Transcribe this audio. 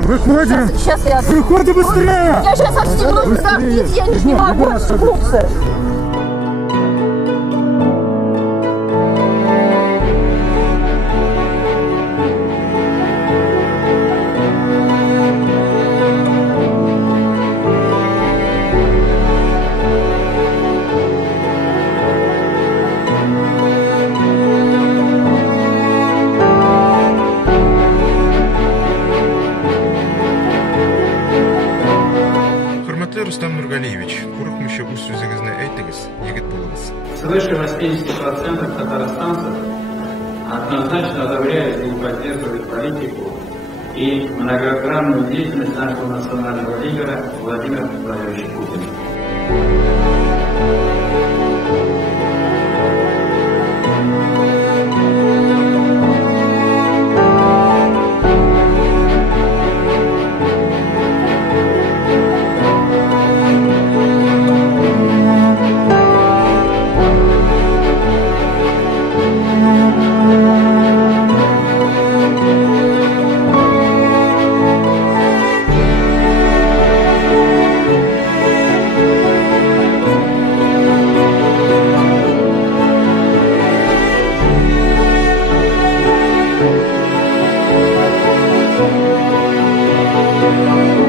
Выходим! Сейчас я... Выходи быстрее! Я сейчас отстегну, подождите, я не могу отстегнуться. Рустам Нургалиевич, курок мүше үз сөзіңізді әйттіңіз, егіт болыңыз. Свыше 80% татарстанцев однозначно одобряют и поддерживают политику и многогранную деятельность нашего национального лидера Владимира Владимировича Путина. Thank you.